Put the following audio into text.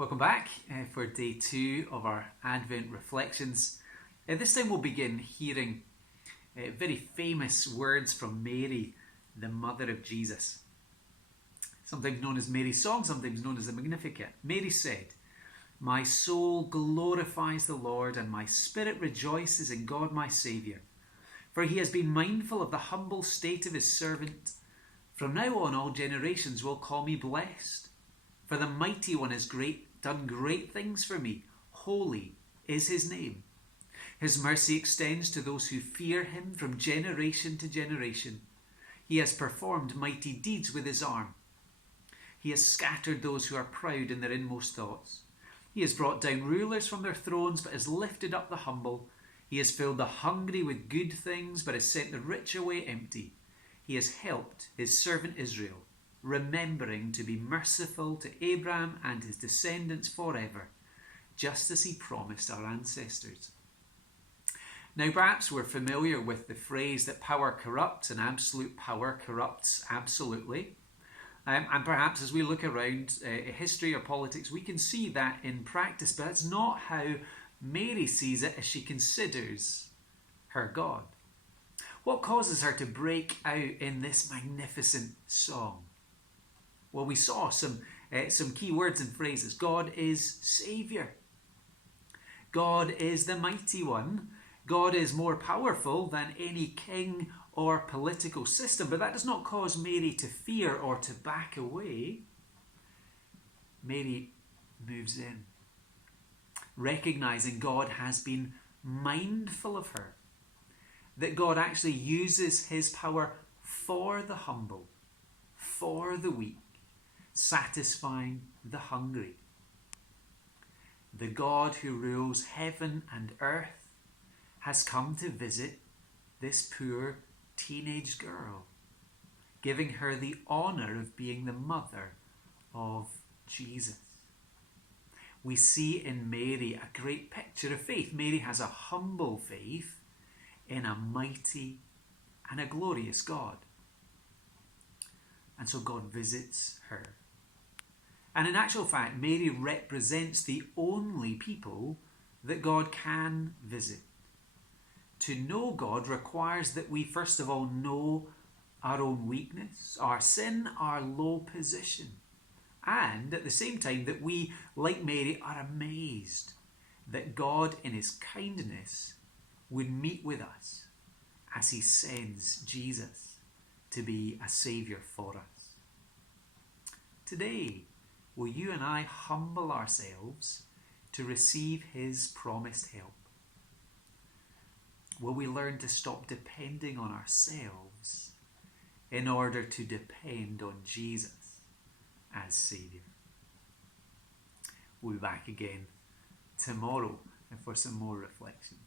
Welcome back for day 2 of our Advent reflections. This time we'll begin hearing very famous words from Mary, the mother of Jesus. Sometimes known as Mary's song, sometimes known as the Magnificat. Mary said, "My soul glorifies the Lord, and my spirit rejoices in God my Saviour. For he has been mindful of the humble state of his servant. From now on all generations will call me blessed. For the Mighty One has done great things for me. Holy is his name. His mercy extends to those who fear him from generation to generation. He has performed mighty deeds with his arm. He has scattered those who are proud in their inmost thoughts. He has brought down rulers from their thrones, but has lifted up the humble. He has filled the hungry with good things, but has sent the rich away empty. He has helped his servant Israel, remembering to be merciful to Abraham and his descendants forever, just as he promised our ancestors." Now, perhaps we're familiar with the phrase that power corrupts and absolute power corrupts absolutely. And perhaps as we look around history or politics, we can see that in practice, but that's not how Mary sees it as she considers her God. What causes her to break out in this magnificent song? Well, we saw some key words and phrases. God is Saviour. God is the Mighty One. God is more powerful than any king or political system. But that does not cause Mary to fear or to back away. Mary moves in, recognizing God has been mindful of her. That God actually uses his power for the humble, for the weak, satisfying the hungry. The God who rules heaven and earth has come to visit this poor teenage girl, giving her the honour of being the mother of Jesus. We see in Mary a great picture of faith. Mary has a humble faith in a mighty and a glorious God. And so God visits her. And in actual fact, Mary represents the only people that God can visit. To know God requires that we first of all know our own weakness, our sin, our low position. And at the same time that we, like Mary, are amazed that God in his kindness would meet with us as he sends Jesus to be a Saviour for us. Today, will you and I humble ourselves to receive his promised help? Will we learn to stop depending on ourselves in order to depend on Jesus as Saviour? We'll be back again tomorrow for some more reflection.